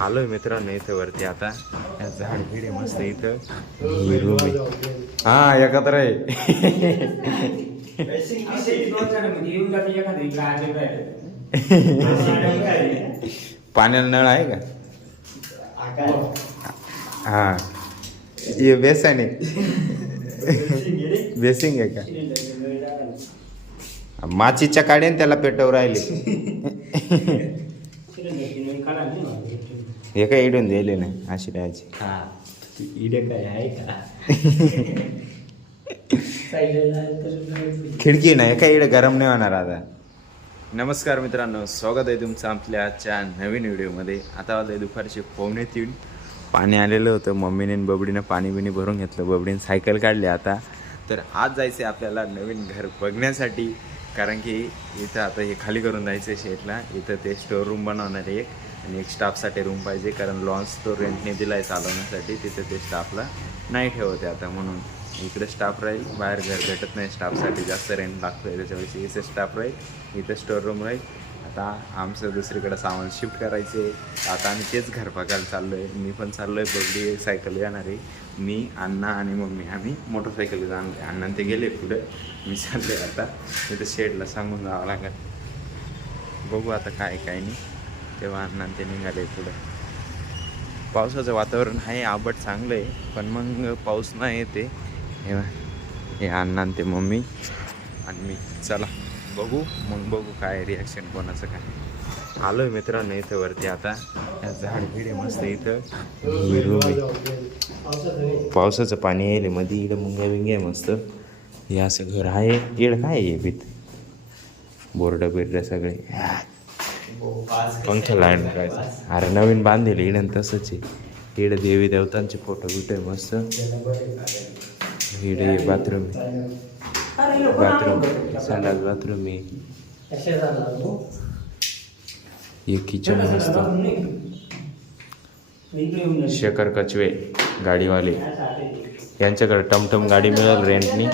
आलोय मित्रांनो इथं वरती आता झाड भिडे मस्त इथं ही रूम आहे. हा एकत्र आहे. पाण्याला नळ आहे का? हा ये बेसन आहे. बेसिंग आहे का? माचीच्या काड्यान त्याला पेटव राहिले. हे काय इडून दिले नाही अशी राहायची. इडे काय आहे का? खिडकी नाही काय इडे गरम नाही होणार आता. नमस्कार मित्रांनो, स्वागत आहे तुमचं आपल्या आजच्या नवीन व्हिडिओमध्ये. आता वाजले दुपारचे 2:45. पाणी आलेलं होतं. मम्मीने आणि बबडीनं पाणी बिणी भरून घेतलं. बबडीने सायकल काढली. आता तर आज जायचं आहे आपल्याला नवीन घर बघण्यासाठी, कारण की इथं आता हे खाली करून जायचं आहे शेटला. इथं ते स्टोर रूम बनवणार आहे एक, आणि एक स्टाफसाठी रूम पाहिजे, कारण लॉन्स तो रेंटने दिला आहे चालवण्यासाठी. तिथं ते स्टाफला नाही ठेवते आता, म्हणून इकडे स्टाफ राहील. बाहेर घर भेटत नाही स्टाफसाठी, जास्त रेंट लागतं आहे, त्याच्यावेळी इथे स्टाफ राहील, इथं स्टोर रूम राहील. आता आमचं दुसरीकडे सामान शिफ्ट करायचे. आता आम्ही तेच घर बघायला चाललो आहे. मी पण चाललो आहे, बबडी सायकल येणार आहे. मी, अण्णा आणि मम्मी आम्ही मोटरसायकल जाणार आहे. अण्णा ते गेले पुढे, मी चाललो आहे आता. तिथं शेडला सांगून जावं लागेल. बघू आता काय काय नाही. तेव्हा अण्णा ते निघाले पुढे. पावसाचं वातावरण आहे, आबट चांगलं आहे, पण मग पाऊस नाही येते. हे अण्णा ते मम्मी आणि मी. चला बघू मग, बघू काय रिॲक्शन कोणाचं काय. आलो आहे मित्रांनो इथं वरती आता. या झाड भिडे मस्त इथं ही रूम आहे. पावसाचं पाणी येईल मध्ये. इकडं मुंग्या बिंग्या मस्त. हे असं घर आहे. इकडं काय आहे भीत, बोर्ड बिर्ड सगळे. पंख्या लाईन करायचं. अरे नवीन बांधलेलं इडन तसंच आहे. इकडे देवी देवतांचे फोटो बिटो आहे मस्त. इकडे बाथरूम, संडास बाथरूम आहे. एक किचन मस्त. शेखर कचवे गाडीवाले, यांच्याकडे टमटम गाडी मिळेल रेंटनी.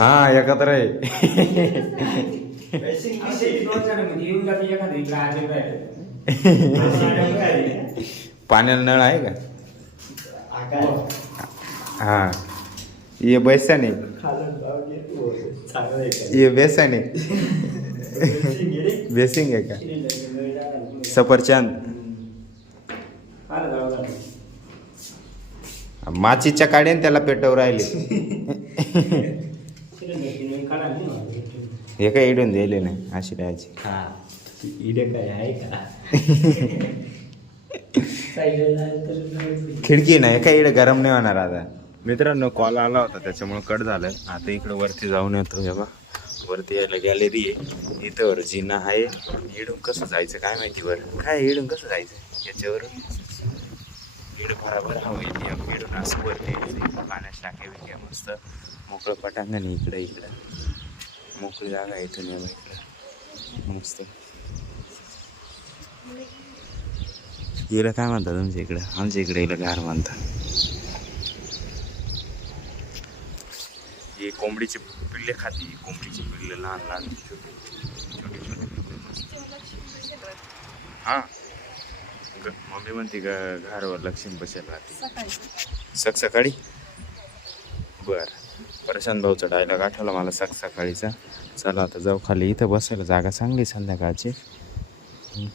हा एकत्र आहे. पाण्याला नळ आहे का? हा ये बेसन आहे. ये बेसन आहे. बेसिंग आहे का? सफरचंद. माचीच्या काड्यान त्याला पेटव राहिले. हे काय इडून दिले नाही अशी राहायची. इडे काय आहे का? खिडकी नाही काय इकडे गरम नाही होणार आता. मित्रांनो कॉल आला होता त्याच्यामुळे कट झालं. आता इकडं वरती जाऊन येतो. हे बा वरती यायला गॅलरी आहे. इथं वर जिना आहे. इडून कसं जायचं काय माहिती. बरं काय इडून कसं जायचं याच्यावर. इकडं बराबर हवं येते. इडून असं वरती यायचं. पाण्यात टाक्या बिक्या मस्त. मोकळं पटांगण इकडं. मोकळी जागा आहे इथून. इकडं मस्त. हिला काय म्हणतात तुमच्या इकडं? आमच्या इकडे हिला गार म्हणतात. हे कोंबडीचे पिल्ले खाती. कोंबडीचे पिल्ले लहान लहान छोटे छोटे. हां मम्मी म्हणते घरावर लक्ष्मी बसेल राहते सकाळी. बरं प्रशांत भाऊचा डायलॉग आठवला मला सकाळीचा. चला आता जाऊ खाली. इथं बसायला जागा चांगली संध्याकाळची.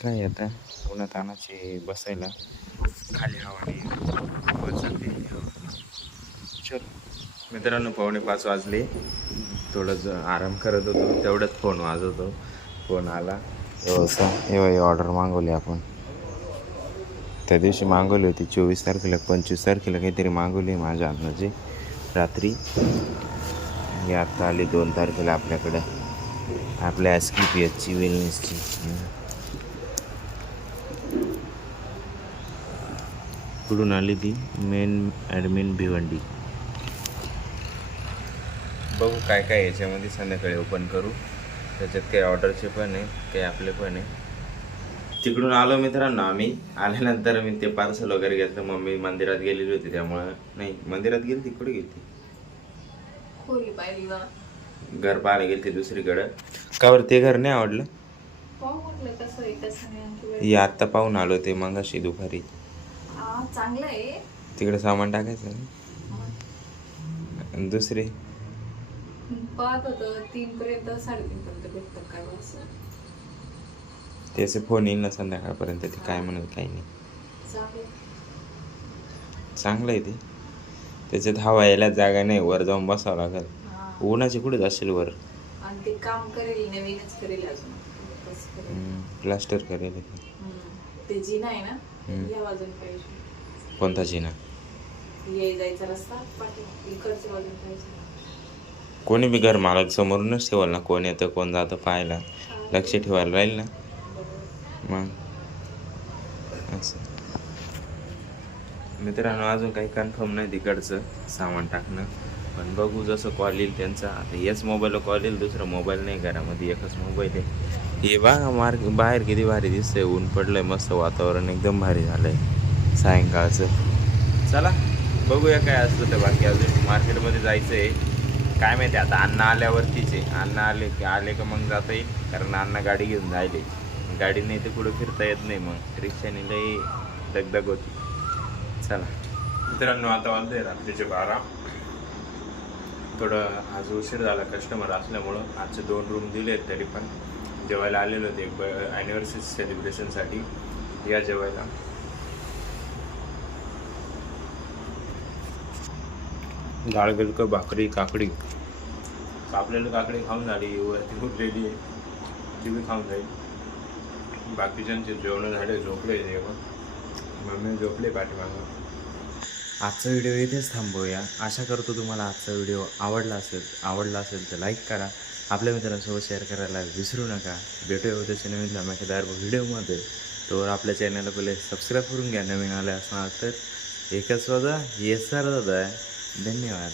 काय आता उन्हातानाची बसायला खाली हवानी चालली. चल मित्रांनो 4:45 वाजले. थोडं आराम करत होतो, तेवढ्यात फोन वाजवतो. फोन आला. हे ऑर्डर मागवली आपण. त्या दिवशी मागवली होती 24 तारखेला 25 तारखेला काहीतरी मागवली माझ्या अंदाजे रात्री. ही आत्ता आली 2 तारखेला आपल्याकडं. आपल्या SKPHची वेलनेसची. कुठून आली ती? Main admin Bhiwandi. बघू काय काय याच्यामध्ये संध्याकाळी ओपन करू. त्याच्यात काही ऑर्डरचे पण आहे, काही आपले पण आहे. तिकडून आलो मित्रांनो आम्ही. आल्यानंतर मी ते पार्सल वगैरे घेतलं. मम्मी मंदिरात गेलेली होती त्यामुळं. नाही मंदिरात गेली ती. कुठे गेली? घर पाहायला गेली ती दुसरीकडं. का बरं ते घर नाही आवडलं? पाहू म्हटलं कसं आहे कसं नाही आणखी वेळ. ही आत्ता पाहून आलो ते मगाशी दुपारी. चांगलं आहे. तिकडे सामान टाकायचं ना. आणि दुसरे पाहत होतं 3 पर्यंत 3:30 पर्यंत भेटतं काय असं. त्याचे फोन येईल ना संध्याकाळपर्यंत, ते काय म्हणत काही नाही. चांगलं. चांगलं आहे ते. त्याच्यात हवा यायला जागा नाही, वर जाऊन बसावं लागेल. हा. उन्हाची कुठे जाशील वर. आणि ते काम करेल नवीनच करेल अजून. कसं करेल. प्लास्टर करेल ते. ते जिना आहे ना हम्म. या बाजून पाहिजे. कोणता जिना? ये जायचा रस्ता पाठी इकडच्या बाजून पाहिजे. कोणी बी घर मालक समोरूनच ठेवाल ना, कोण येतं कोण जातं पाहायला, लक्ष ठेवायला राहील ना मग. असं मित्रांनो, अजून काही कन्फर्म नाही तिकडचं सामान टाकणं, पण बघू जसं कॉल येईल त्यांचा. आता याच मोबाईलला कॉल येईल, दुसरा मोबाईल नाही घरामध्ये, एकच मोबाईल आहे. हे बघा बाहेर किती भारी दिसतंय, ऊन पडलंय, मस्त वातावरण एकदम भारी झालंय सायंकाळचं. चला बघूया काय असतं ते. बाकी अजून मार्केटमध्ये जायचं आहे, काय माहिती आता. अण्णा आल्यावरतीच आहे, अण्णा आले का मग जाता येईल, कारण अण्णा गाडी घेऊन जायले. गाडी नाही तर कुठं फिरता येत नाही, मग रिक्षाने लई दगदग होती. चला मित्रांनो, आता वाजले रात्रीचे 12. थोडं आज उशीर झाला कस्टमर असल्यामुळं. आजचे 2 रूम दिले आहेत, तरी पण जेवायला आलेलो होते एक ॲनिव्हर्सरी सेलिब्रेशनसाठी. या जेवायला. डाळ गिलक, भाकरी, काकडी. कापलेली काकडी खाऊन झाली, वरती उरलेली आहे ती बी खाऊन जाईल. बाकीच्यांचे जेवण झाले, झोपले जेवण. मम्मी झोपले पाठीमागं. आजचा व्हिडिओ इथेच थांबवूया. आशा करतो तुम्हाला आजचा व्हिडिओ आवडला असेल तर लाईक करा, आपल्या मित्रांसोबत शेअर करायला विसरू नका. भेटूया उद्याच्या नवीन धमाकेदार व्हिडिओमध्ये. तर आपल्या चॅनलला पहिले सबस्क्राईब करून घ्या, नवीन आले असणार तर. एकच वाजा येस सर दादा. धन्यवाद.